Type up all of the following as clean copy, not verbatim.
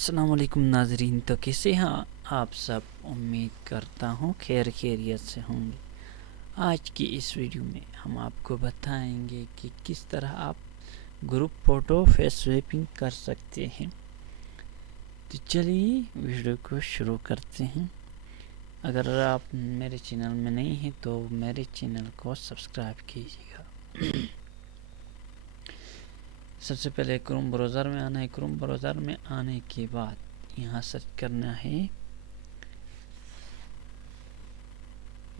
अस्सलाम वालेकुम नाजरीन। तो कैसे हैं आप सब? उम्मीद करता हूँ खैरियत से होंगे। आज की इस वीडियो में हम आपको बताएंगे कि किस तरह आप ग्रुप फ़ोटो फेस स्वैपिंग कर सकते हैं। तो चलिए वीडियो को शुरू करते हैं। अगर आप मेरे चैनल में नहीं हैं तो मेरे चैनल को सब्सक्राइब कीजिएगा। सबसे पहले क्रोम ब्राउज़र में आना है। क्रोम ब्राउज़र में आने के बाद यहाँ सर्च करना है,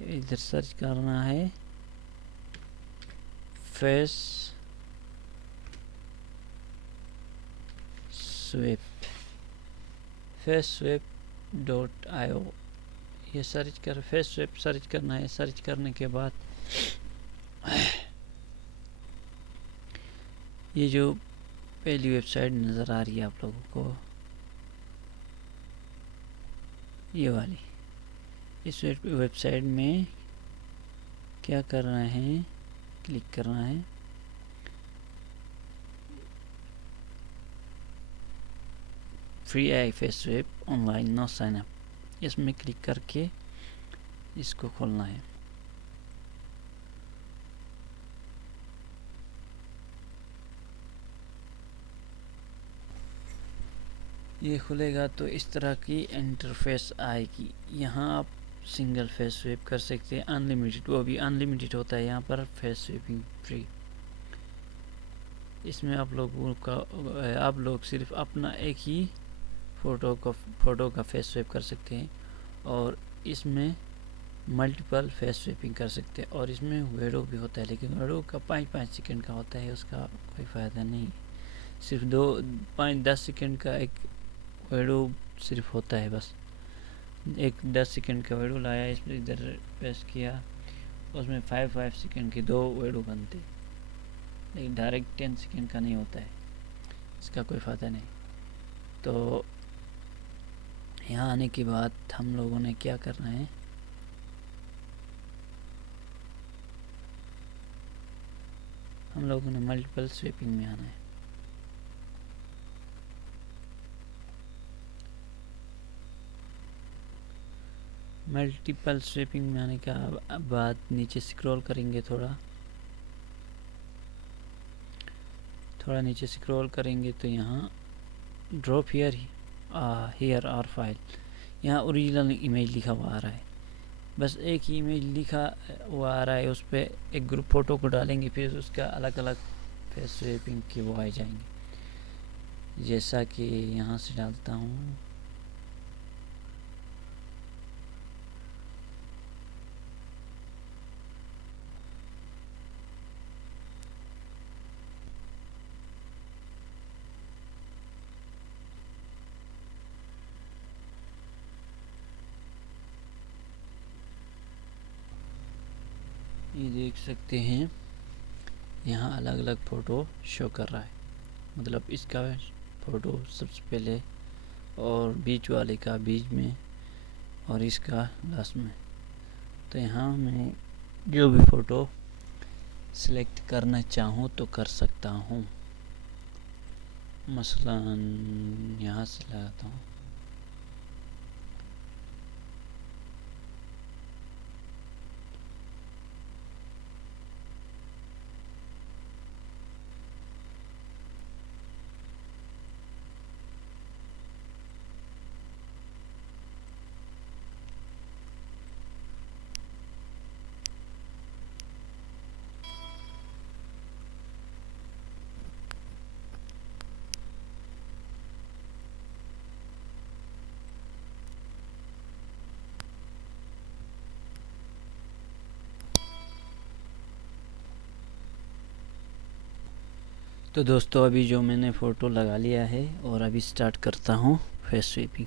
इधर सर्च करना है फेस स्वैप .io। ये सर्च कर फेस स्वैप सर्च करना है। सर्च करने के बाद ये जो पहली वेबसाइट नज़र आ रही है आप लोगों को, ये वाली, इस वेबसाइट में क्या करना है, क्लिक करना है। Free AI face swap online no sign up, इसमें क्लिक करके इसको खोलना है। ये खुलेगा तो इस तरह की इंटरफेस आएगी। यहाँ आप सिंगल फेस स्वैप कर सकते हैं, अनलिमिटेड, वो भी अनलिमिटेड होता है यहाँ पर फेस स्वैपिंग फ्री। इसमें आप लोग सिर्फ अपना एक ही फ़ोटो का फेस स्वैप कर सकते हैं और इसमें मल्टीपल फेस स्वैपिंग कर सकते हैं। और इसमें वीडियो भी होता है, लेकिन वीडियो का 5-5 सेकंड का होता है, उसका कोई फ़ायदा नहीं। सिर्फ 5-10 सेकंड का एक वीडियो सिर्फ होता है, बस एक 10 सेकंड का वीडियो लाया, इसमें इधर प्रेस किया, उसमें 5 सेकंड के 2 वीडियो बनते, लेकिन डायरेक्ट 10 सेकंड का नहीं होता है, इसका कोई फ़ायदा नहीं। तो यहाँ आने के बाद हम लोगों ने क्या करना है, हम लोगों ने मल्टीपल स्वैपिंग में आना है। मल्टीपल स्वैपिंग में आने का बाद नीचे स्क्रॉल करेंगे, थोड़ा नीचे स्क्रॉल करेंगे तो यहाँ ड्रॉप हियर आर फाइल, यहाँ ओरिजिनल इमेज लिखा हुआ आ रहा है। बस एक ही इमेज लिखा हुआ आ रहा है, उस पर एक ग्रुप फ़ोटो को डालेंगे, फिर उसका अलग अलग फेस स्वैपिंग के वो आ जाएंगे। जैसा कि यहाँ से डालता हूँ, ये देख सकते हैं यहाँ अलग अलग फ़ोटो शो कर रहा है। मतलब इसका फ़ोटो सबसे पहले और बीच वाले का बीच में और इसका लास्ट में। तो यहाँ मैं जो भी फ़ोटो सेलेक्ट करना चाहूँ तो कर सकता हूँ। मसलन यहाँ से लगाता हूँ, तो दोस्तों अभी जो मैंने फ़ोटो लगा लिया है और अभी स्टार्ट करता हूँ फेस स्वैपिंग।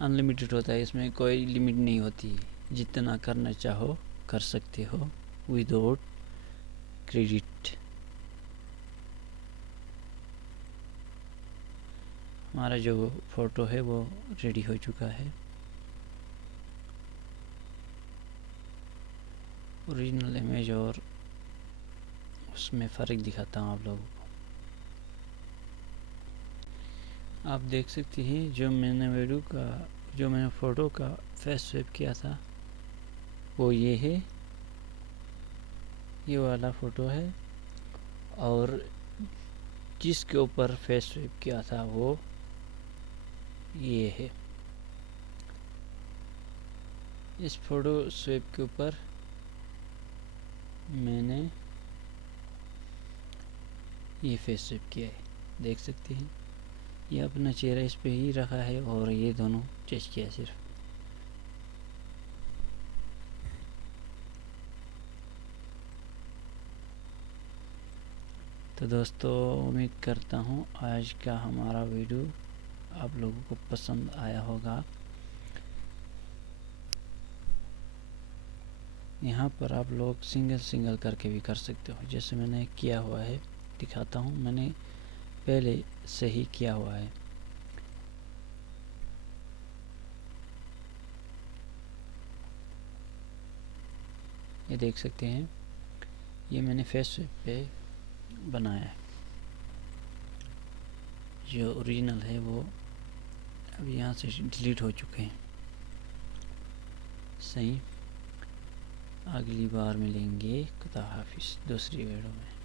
अनलिमिटेड होता है, इसमें कोई लिमिट नहीं होती, जितना करना चाहो कर सकते हो विदाउट क्रेडिट। हमारा जो फ़ोटो है वो रेडी हो चुका है। ओरिजिनल इमेज और उसमें फ़र्क दिखाता हूँ आप लोगों को। आप देख सकते हैं जो मैंने फ़ोटो का फेस स्वैप किया था वो ये है, ये वाला फ़ोटो है, और जिसके ऊपर फेस स्वैप किया था वो ये है। इस फ़ोटो स्वैप के ऊपर मैंने ये फेस स्वैप किया है, देख सकते हैं। ये अपना चेहरा इस पे ही रखा है और ये दोनों चेस्ट किया सिर्फ। तो दोस्तों उम्मीद करता हूँ आज का हमारा वीडियो आप लोगों को पसंद आया होगा। यहाँ पर आप लोग सिंगल करके भी कर सकते हो, जैसे मैंने किया हुआ है, दिखाता हूँ। मैंने पहले से ही किया हुआ है। ये देख सकते हैं, ये मैंने फेस स्वैप पे बनाया है। जो ओरिजिनल है वो अब यहाँ से डिलीट हो चुके हैं। सही, अगली बार मिलेंगे। खुदा हाफिज़ दूसरी वीडियो में।